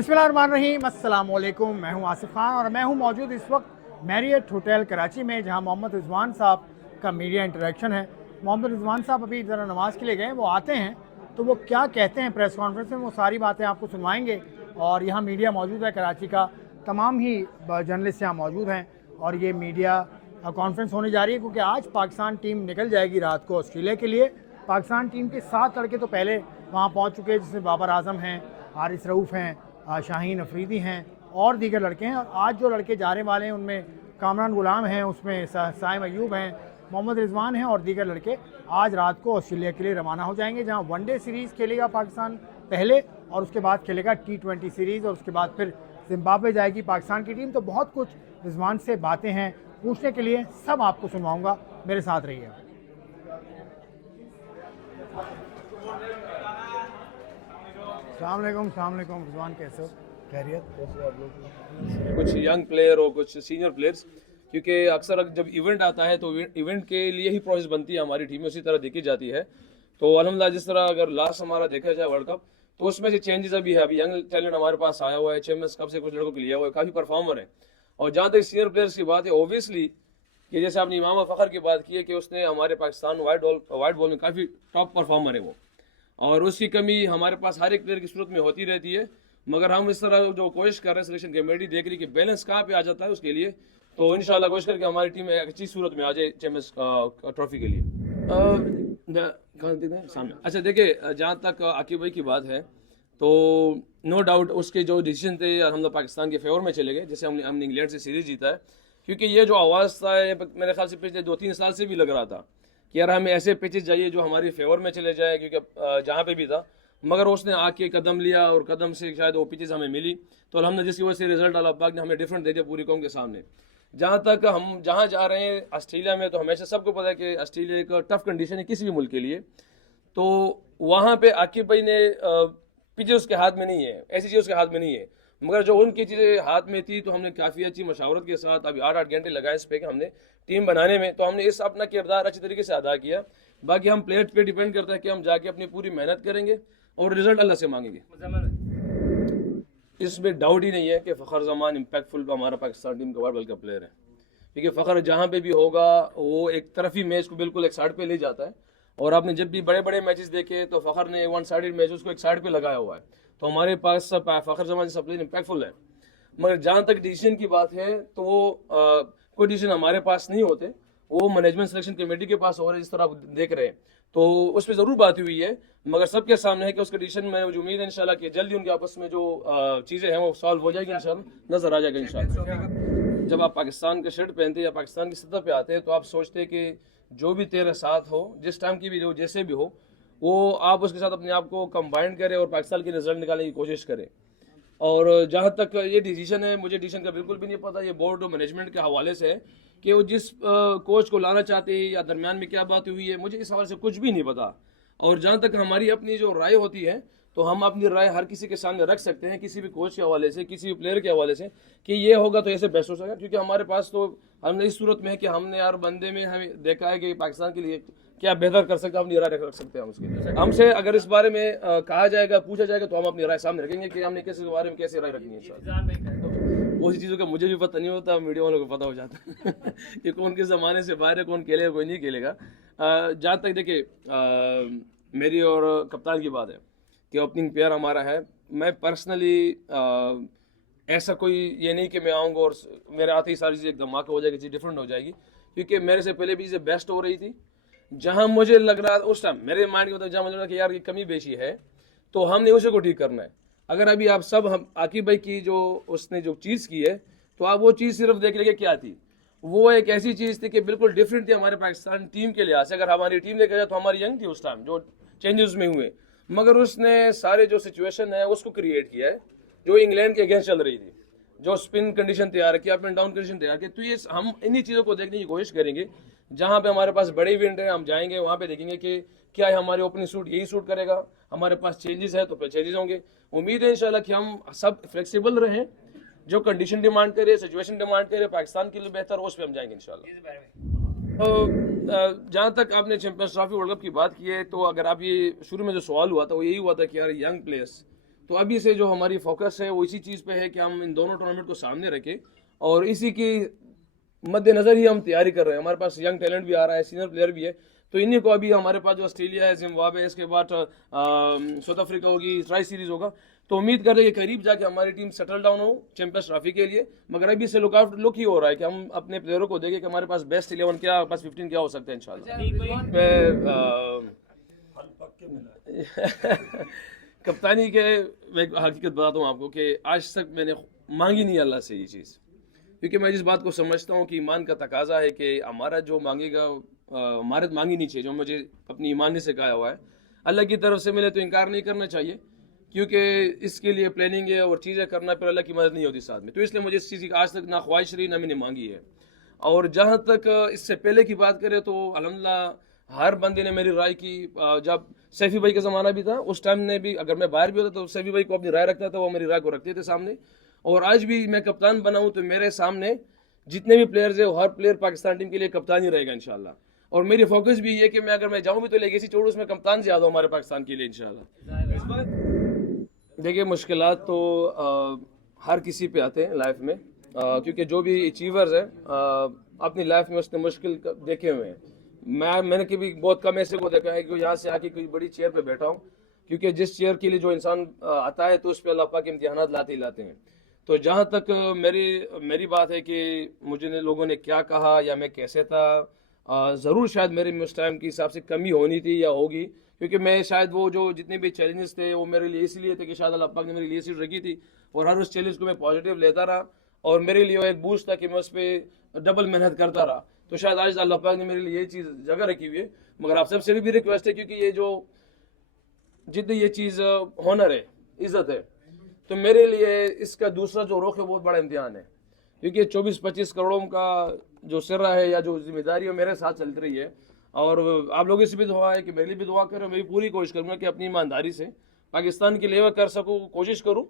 बिस्मिल्लाहिर्रहमानिर्रहीम, अस्सलाम वालेकुम। मैं हूं आसिफ खान और मैं हूं मौजूद इस वक्त मैरियट होटल कराची में, जहां मोहम्मद रिजवान साहब का मीडिया इंटरेक्शन है। मोहम्मद रिजवान साहब अभी ज़रा नमाज़ के लिए गए, वो आते हैं तो वो क्या कहते हैं प्रेस कॉन्फ्रेंस में, वो सारी बातें आपको सुनवाएंगे। और यहाँ मीडिया मौजूद है, कराची का तमाम ही जर्नलिस्ट यहाँ मौजूद हैं और ये मीडिया कॉन्फ्रेंस होने जा रही है क्योंकि आज पाकिस्तान टीम निकल जाएगी रात को ऑस्ट्रेलिया के लिए। पाकिस्तान टीम के 7 लड़के तो पहले वहाँ पहुँच चुके हैं, जिसमें बाबर आजम हैं, हारिस रऊफ़ हैं, शाहीन अफरीदी हैं और दीगर लड़के हैं। और आज जो लड़के जाने वाले हैं उनमें कामरान गुलाम हैं, उसमें साइम अयूब हैं, मोहम्मद रिजवान हैं और दीगर लड़के आज रात को ऑस्ट्रेलिया के लिए रवाना हो जाएंगे, जहां वनडे सीरीज़ खेलेगा पाकिस्तान पहले और उसके बाद खेलेगा T20 सीरीज़ और उसके बाद फिर जिम्बाब्वे जाएगी पाकिस्तान की टीम। तो बहुत कुछ रिजवान से बातें हैं पूछने के लिए, सब आपको सुनवाऊँगा, मेरे साथ रहिए। अस्सलाम वालेकुम रिजवान, कैसे हो? खैरियत? कुछ यंग प्लेयर और कुछ सीनियर प्लेयर्स, क्योंकि अक्सर जब इवेंट आता है तो इवेंट के लिए ही प्रोसेस बनती है हमारी टीम में, उसी तरह देखी जाती है। तो अल्हम्दुलिल्लाह जिस तरह अगर लास्ट हमारा देखा जाए वर्ल्ड कप, तो उसमें से चेंजेस अभी है। अभी यंग टैलेंट हमारे पास आया हुआ है, चैंपियंस कप से कुछ लड़कों को लिया हुआ है, काफ़ी परफॉर्मर है। और जहाँ तक सीनियर प्लेयर्स की बात है, ओबियसली कि जैसे आपने इमाम फ़खर की बात की है कि उसने हमारे पाकिस्तान वाइट बॉल में काफ़ी टॉप परफॉर्मर है वो, और उसकी कमी हमारे पास हर एक प्लेयर की सूरत में होती रहती है। मगर हम इस तरह जो कोशिश कर रहे हैं, सिलेक्शन कमेटी देख रही है कि बैलेंस कहाँ पे आ जाता है उसके लिए, तो इंशाल्लाह कोशिश करके हमारी टीम एक अच्छी सूरत में आ जाए चैंपियंस ट्रॉफी के लिए। सामने अच्छा देखिए, जहाँ तक आकिब भाई की बात है तो नो डाउट उसके जो डिसीजन थे हम लोग पाकिस्तान के फेवर में चले गए। जैसे हमने इंग्लैंड से सीरीज जीता है, क्योंकि ये जो आवाज़ था मेरे ख्याल से पिछले 2-3 साल से भी लग रहा था कि यार हमें ऐसे पिचेस चाहिए जो हमारी फेवर में चले जाए, क्योंकि जहाँ पे भी था। मगर उसने आके कदम लिया और कदम से शायद वो पिचेस हमें मिली, तो अल्हम्दुलिल्लाह जिसकी वजह से रिजल्ट अल्लाह पाक ने हमें डिफरेंट दे दिया पूरी कौम के सामने। जहाँ तक हम जहाँ जा रहे हैं ऑस्ट्रेलिया में, तो हमेशा सबको पता है कि ऑस्ट्रेलिया एक टफ कंडीशन है किसी भी मुल्क के लिए। तो वहाँ पे आकिब भाई ने पिचेस उसके हाथ में नहीं है, ऐसी चीज़ उसके हाथ में नहीं है। मगर जो उनकी चीज़ें हाथ में थी तो हमने काफ़ी अच्छी मशावरत के साथ अभी 8-8 घंटे लगाए इस पे कि हमने टीम बनाने में, तो हमने इस अपना किरदार अच्छी तरीके से अदा किया। बाकी हम प्लेयर पे डिपेंड करता है कि हम जाके अपनी पूरी मेहनत करेंगे और रिजल्ट अल्लाह से मांगेंगे। इसमें डाउट ही नहीं है कि फ़खर जमान इम्पैक्टफुल हमारा पाकिस्तान टीम का वर्ल्ड कप प्लेयर है, क्योंकि फ़खर जहाँ पे भी होगा वो एक तरफी मैच को बिल्कुल एक साइड पे ले जाता है। और आपने जब भी बड़े बड़े मैचेस देखे तो फ़खर ने वन साइडेड मैच उसको एक साइड पे लगाया हुआ है। तो हमारे पास फ़खर जमान जैसा प्लेयर इम्पैक्टफुल है। मगर जहाँ तक डिसीजन की बात है तो वो कोई डिसीजन हमारे पास नहीं होते, वो मैनेजमेंट सिलेक्शन कमेटी के पास हो रहे, जिस तरह आप देख रहे हैं। तो उस पर ज़रूर बात हुई है, मगर सबके सामने है कि उसके डिसीजन में मुझे उम्मीद है इंशाल्लाह कि जल्दी उनके आपस में जो चीज़ें हैं वो सॉल्व हो जाएगी, इंशाल्लाह नज़र आ जाएगा इंशाल्लाह। जब आप पाकिस्तान का शर्ट पहनते हैं या पाकिस्तान की सतह पे आते हैं तो आप सोचते हैं कि जो भी तेरे साथ हो, जिस टाइम की भी हो, जैसे भी हो, वो आप उसके साथ अपने आप को कंबाइन करें और पाकिस्तान के रिजल्ट निकालने की कोशिश करें। और जहाँ तक ये डिसीजन है, मुझे डिसीजन का बिल्कुल भी नहीं पता, ये बोर्ड और मैनेजमेंट के हवाले से है कि वो जिस कोच को लाना चाहते हैं या दरमियान में क्या बात हुई है, मुझे इस हवाले से कुछ भी नहीं पता। और जहाँ तक हमारी अपनी जो राय होती है, तो हम अपनी राय हर किसी के सामने रख सकते हैं, किसी भी कोच के हवाले से, किसी भी प्लेयर के हवाले से, कि ये होगा तो ऐसे बेस्ट हो सकेगा। क्योंकि हमारे पास तो हमने इस सूरत में है कि हमने यार बंदे में हमें देखा है कि पाकिस्तान के लिए क्या बेहतर कर सकते हैं, अपनी राय रख सकते हैं हम उसके। हमसे अगर इस बारे में कहा जाएगा, पूछा जाएगा, तो हम अपनी राय सामने रखेंगे कि हमने किसी के बारे में कैसे राय रखनी है। वो चीज़ों का मुझे भी पता नहीं होता, मीडिया वालों को पता हो जाता है कि कौन किस ज़माने से बाहर है, कौन खेलेगा कोई नहीं खेलेगा। जहाँ तक देखिए मेरी और कप्तान की बात है कि ओपनिंग पेयर हमारा है, मैं पर्सनली ऐसा कोई ये नहीं कि मैं आऊँगा और मेरे आते ही सारी चीज़ एकदम धमाका हो जाएगी, चीज़ डिफरेंट हो जाएगी। क्योंकि मेरे से पहले भी चीज़ें बेस्ट हो रही थी, जहाँ मुझे लग रहा उस टाइम मेरे माइंड के मतलब जहाँ मुझे लगा कि यार ये कमी बेशी है, तो हमने उसे को ठीक करना है। अगर अभी आप सब हम आकिब भाई की जो उसने जो चीज़ की है, तो आप वो चीज़ सिर्फ देख लेंगे क्या थी। वो एक ऐसी चीज़ थी कि बिल्कुल डिफरेंट थी हमारे पाकिस्तान टीम के लिहाज से। अगर हमारी टीम देखा जाए तो हमारी यंग थी उस टाइम, जो चेंजेस में हुए, मगर उसने सारे जो सिचुएशन है उसको क्रिएट किया है जो इंग्लैंड के अगेंस्ट चल रही थी, जो स्पिन कंडीशन तैयार की, अप एंड डाउन कंडीशन तैयार की। तो ये हम इन्हीं चीज़ों को देखने की कोशिश करेंगे। जहाँ पे हमारे पास बड़े इवेंट है हम जाएंगे, वहाँ पे देखेंगे कि क्या है हमारे ओपनिंग सूट यही सूट करेगा, हमारे पास चेंजेस है तो फिर चेंजेस होंगे। उम्मीद है इंशाल्लाह कि हम सब फ्लेक्सिबल रहें, जो कंडीशन डिमांड करे, सिचुएशन डिमांड करे, पाकिस्तान के लिए बेहतर हो, उस पर हम जाएंगे इंशाल्लाह। जहाँ तक आपने चैंपियंस ट्रॉफी वर्ल्ड कप की बात की है, तो अगर आप ये शुरू में जो सवाल हुआ था वो यही हुआ था कि यार यंग प्लेयर्स, तो अभी से जो हमारी फोकस है वो इसी चीज़ पे है कि हम इन दोनों टूर्नामेंट को सामने रखें और इसी की मद्देनज़र ही हम तैयारी कर रहे हैं। हमारे पास यंग टैलेंट भी आ रहा है, सीनियर प्लेयर भी है, तो इन्हीं को अभी हमारे पास जो ऑस्ट्रेलिया है, जिम्बाब्वे, इसके बाद साउथ अफ्रीका होगी, ट्राई सीरीज होगा, तो उम्मीद कर रहे हैं कि करीब जाके हमारी टीम सेटल डाउन हो चैंपियंस ट्रॉफी के लिए। मगर अभी से लुक ही हो रहा है कि हम अपने प्लेयरों को देखें कि हमारे पास बेस्ट 11 क्या, बस 15 क्या हो सकता है इंशाल्लाह। मैं कप्तानी के मैं एक हकीकत बताता हूँ आपको कि आज तक मैंने मांगी नहीं अल्लाह से ये चीज़, क्योंकि मैं जिस बात को समझता हूँ कि ईमान का तकाजा है कि हमारा जो मांगेगा हमारे मांगी नहीं चाहिए, जो मुझे अपनी ईमान ने सिखाया हुआ है अल्लाह की तरफ से मिले तो इनकार नहीं करना चाहिए, क्योंकि इसके लिए प्लानिंग है और चीज़ें करना, फिर अल्लाह की मदद नहीं होती साथ में। तो इसलिए मुझे इस चीज़ की आज तक ना ख्वाहिश रही ना मैंने मांगी है। और जहाँ तक इससे पहले की बात करें तो अल्हम्दुलिल्लाह हर बंदे ने मेरी राय की। जब सैफी भाई का ज़माना भी था उस टाइम ने भी, अगर मैं बाहर भी होता तो सैफी भाई को अपनी राय रखता था, वो मेरी राय को रखते थे सामने। और आज भी मैं कप्तान बना हूँ तो मेरे सामने जितने भी प्लेयर्स है हर प्लेयर पाकिस्तान टीम के लिए कप्तान ही रहेगा इंशाल्लाह। और मेरी फोकस भी ये कि मैं अगर मैं जाऊँ भी तो लेगेसी छोड़ू, उसमें कप्तान ज्यादा हमारे पाकिस्तान के लिए इंशाल्लाह। देखिए मुश्किलात तो हर किसी पे आते हैं लाइफ में, क्योंकि जो भी अचीवर्स हैं अपनी लाइफ में उसने मुश्किल देखे हुए हैं। मैंने कभी बहुत कम ऐसे को देखा है कि यहाँ से आके कोई बड़ी चेयर पे बैठा हूँ, क्योंकि जिस चेयर के लिए जो इंसान आता है तो उस पर अल्लाह पाक के इम्तिहानात लाते ही लाते हैं। तो जहाँ तक मेरी बात है कि मुझे लोगों ने क्या कहा या मैं कैसे था, ज़रूर शायद मेरे में उस टाइम के हिसाब से कमी होनी थी या होगी, क्योंकि मैं शायद वो जो जितने भी चैलेंजेस थे वो मेरे लिए इसलिए थे कि शायद अल्लाह पाक ने मेरे लिए सीट रखी थी और हर उस चैलेंज को मैं पॉजिटिव लेता रहा और मेरे लिए वो एक बूस्ट था कि मैं उस पर डबल मेहनत करता रहा। तो शायद आज अल्लाह पाक ने मेरे लिए ये चीज़ जगह रखी हुई है। मगर आप सबसे भी रिक्वेस्ट है, क्योंकि ये जो जितनी ये चीज़ होनर है, इज़्ज़त है, तो मेरे लिए इसका दूसरा जो रुख है बहुत बड़ा इम्तिहान है, क्योंकि 24-25 करोड़ों का जो सिरा है या जो जिम्मेदारी है मेरे साथ चल रही है। और आप लोगों से भी दुआ है कि मेरे लिए भी दुआ करें। मैं भी पूरी कोशिश करूँगा कि अपनी ईमानदारी से पाकिस्तान के लिए कर सकूँ, कोशिश करूँ,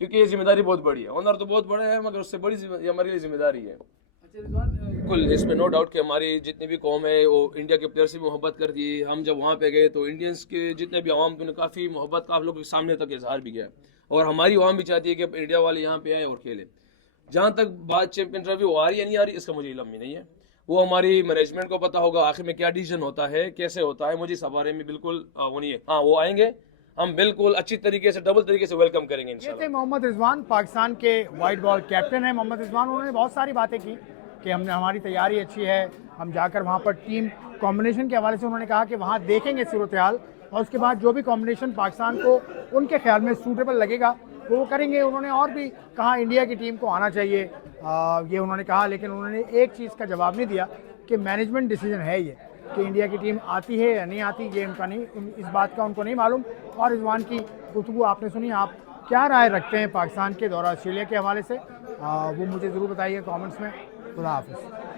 क्योंकि ये जिम्मेदारी बहुत बड़ी है। ऑनर तो बहुत बड़ा है मगर उससे बड़ी हमारी लिए जिम्मेदारी है। बिल्कुल, इसमें नो डाउट कि हमारी जितनी भी कौम है वो इंडिया के प्लेयर से भी मोहब्बत करती है। हम जब वहाँ पे गए तो इंडियंस के जितने भी आवाम थे काफ़ी मोहब्बत का आप लोग के सामने तक इजहार भी किया, और हमारी आवाम भी चाहती है कि इंडिया वाले यहाँ पे आए और खेलें। जहाँ तक बात चैंपियन ट्रॉफी वो आ रही है नहीं आ रही, इसका मुझे इल्म ही नहीं है। वो हमारी मैनेजमेंट को पता होगा आखिर में क्या डिसीजन होता है, कैसे होता है, मुझे इस बारे में बिल्कुल वो नहीं है। हाँ, वो आएंगे, हम बिल्कुल अच्छी तरीके से डबल तरीके से वेलकम करेंगे इंशाल्लाह। ये थे मोहम्मद रिजवान, पाकिस्तान के वाइट बॉल कैप्टन है मोहम्मद रिजवान। उन्होंने बहुत सारी बातें की कि हमारी तैयारी अच्छी है, हम जाकर वहाँ पर टीम कॉम्बिनेशन के हवाले से उन्होंने कहा कि वहाँ देखेंगे सूरत हाल और उसके बाद जो भी कॉम्बिनेशन पाकिस्तान को उनके ख्याल में सूटेबल लगेगा वो करेंगे। उन्होंने और भी कहा इंडिया की टीम को आना चाहिए, ये उन्होंने कहा, लेकिन उन्होंने एक चीज़ का जवाब नहीं दिया कि मैनेजमेंट डिसीजन है ये कि इंडिया की टीम आती है या नहीं आती, ये उनका नहीं, इस बात का उनको नहीं मालूम। और रिजवान की गुफ्तगू आपने सुनी, आप क्या राय रखते हैं पाकिस्तान के दौरा ऑस्ट्रेलिया के हवाले से, वो मुझे ज़रूर बताइए कमेंट्स में। खुदा हाफिज़।